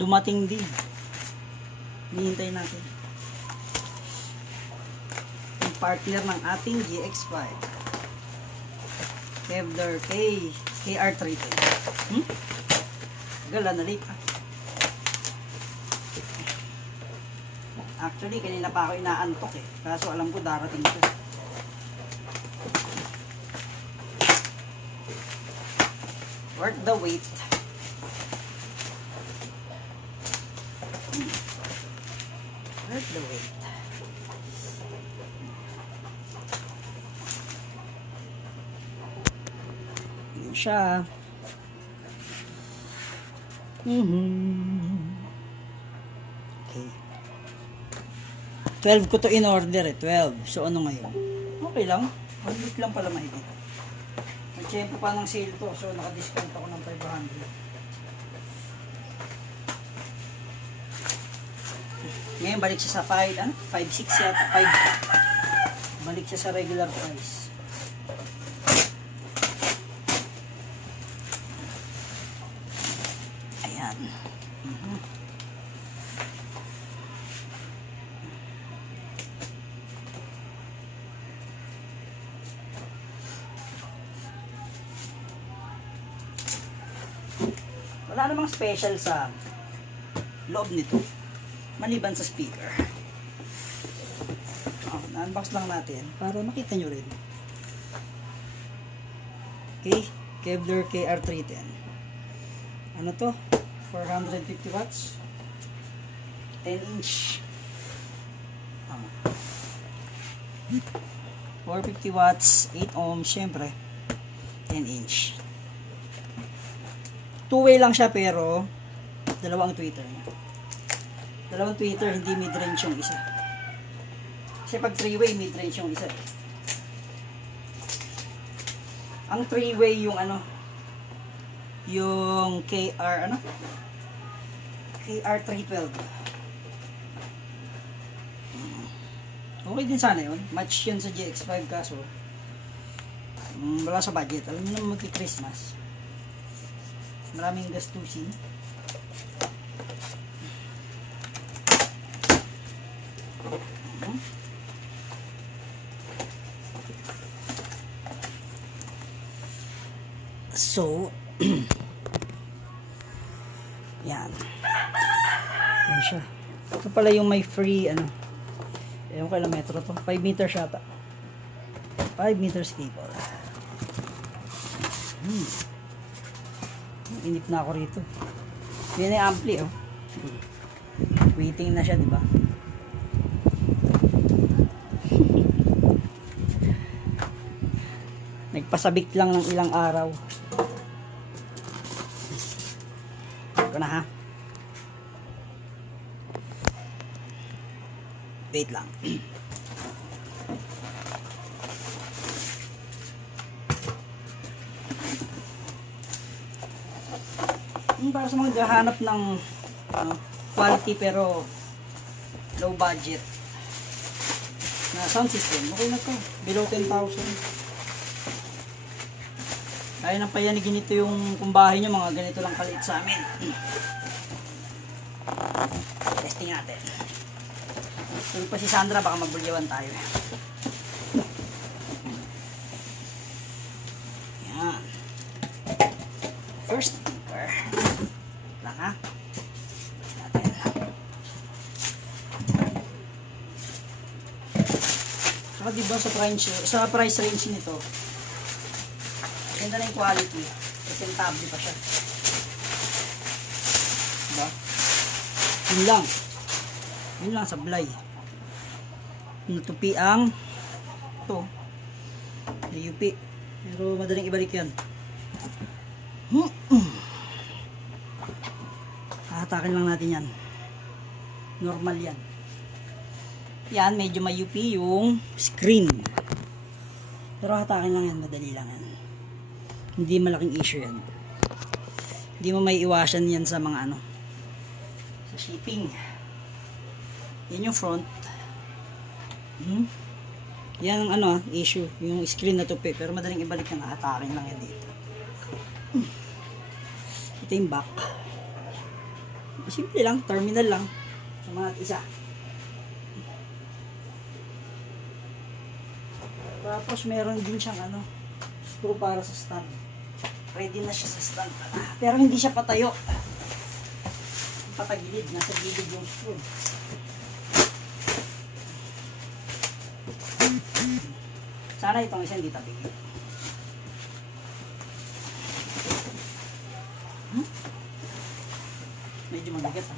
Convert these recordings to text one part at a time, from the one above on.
dumating din. Hinihintay natin. Yung partner ng ating GX5. Kevler kr310. Gala na late. Actually, kanina pa ako inaantok eh. Kaso alam ko darating ito. Work the weight. Work the weight. Yan siya. Okay. 12 ko to in order eh. 12. So ano ngayon? Okay lang. 1 week lang pala mahigit. Nag-tempo pa ng sale to. So naka-discount ako ng 500. Ngayon balik siya sa 5, 5.6 yata. 5. Balik siya sa regular price. Ayan. Wala namang special sa loob nito maliban sa speaker. Na-unbox lang natin para makita nyo rin. Okay, Kevler kr310. Ano to? 450 watts 10 inch 450 watts 8 ohms, syempre 10 inch. Two-way lang siya pero dalawang tweeter niya. Dalawang tweeter, hindi mid-range yung isa. Kasi pag three-way, mid-range yung isa. Ang three-way yung ano, yung kr312. Okay din sana yun. Match yun sa GX5 kaso wala sa budget. Alam niyo naman magki-Christmas. Maraming gastusin. So, yan. Yan siya. Ito pala yung may free, ano, yung kilometro to. 5 meters yata. 5 meters cable. Inip na ako rito. Yan yung ampli, oh. Waiting na siya, di ba? Nagpasabik lang ng ilang araw. Ito na ha. Wait lang. Para sa mga gahanap ng quality pero low budget na sound system, okay na to. Below 10,000. Kaya na pa yan, ganito yung kumbahay nyo, mga ganito lang kalit sa amin. Testing natin. Tuloy pa si Sandra, baka magbulyawan tayo. Yan. First speaker. Lang ha. Natin. Saka diba sa price range nito, ganda na yung quality. Presentable pa siya. Diba? Yun lang. Yun lang, sablay. Natupi ang ito. UP. Pero madaling ibalik yan. Hahatakin lang natin yan. Normal yan. Yan, medyo may UP yung screen. Pero hatakin lang yan, madali lang yan. Hindi malaking issue yan. Hindi mo may iwasan yan sa mga ano, sa shipping. Yan yung front. Yan ang ano, issue, yung screen na tupi, pero madaling ibalik yan, hatakin lang yan dito. Ito yung back. Simple lang, terminal lang. Sa mga isa. Tapos meron din siyang ano, screw para sa stand. Ready na siya sa stand. Pero hindi siya patayo. Patagilid, nasa gilid yung screw. Sana itong isa hindi tabi. Medyo mabigat ha.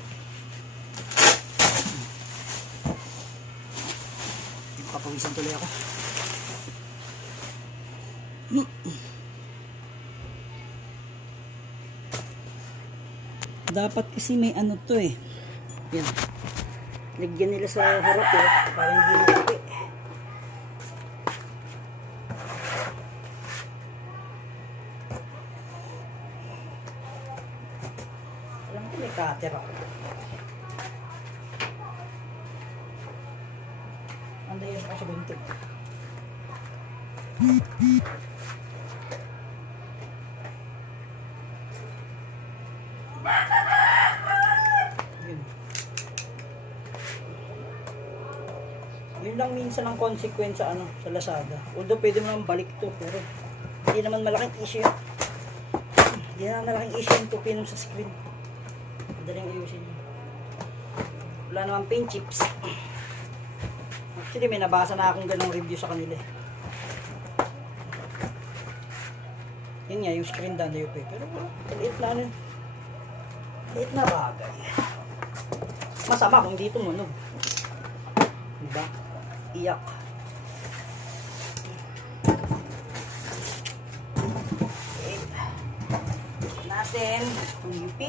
Papawisan tuloy ako. Dapat kasi may ano to eh. Yan. Lagyan nila sa harap eh. Para hindi matabi. Alam ko may cutter ako. Andayan ako sa buntog. Yun lang minsan ang consequence sa ano, sa lazada. Although pwede mo naman balik to, pero hindi naman malaking issue. Hindi naman malaking issue yung tupinom sa screen. Madaling ayusin yun. Wala naman paint chips. Actually may nabasa na akong ganong review sa kanila. Yun nga, yung screen down na yung paper. Pero maliit na ano. Maliit na bagay. Masama kung dito mo, no? Diba? Iyak. Okay. Natin yung UP.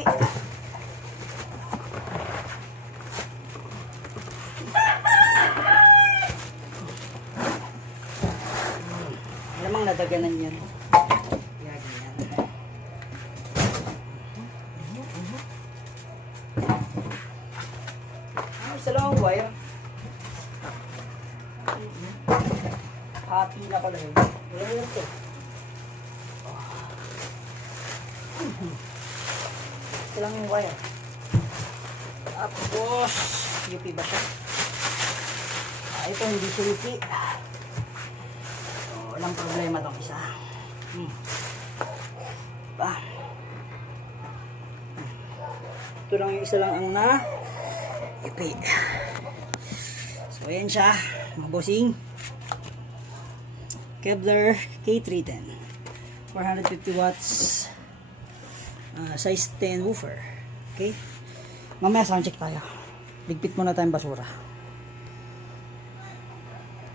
Alamang nadaganan yan. Kaya ganyan. Isa lang ang wire. Happy na pala yun. Wala yun ito. Ito lang yung wire. Tapos, UP ba siya? Ito hindi siya UP. So, walang problema itong isa. Diba? Ito lang yung isa lang ang na UP. So, ayan siya. Mga bossing. Kevler kr310 450 watts size 10 woofer. Okay, mamaya sound check tayo. Ligpit muna tayong basura.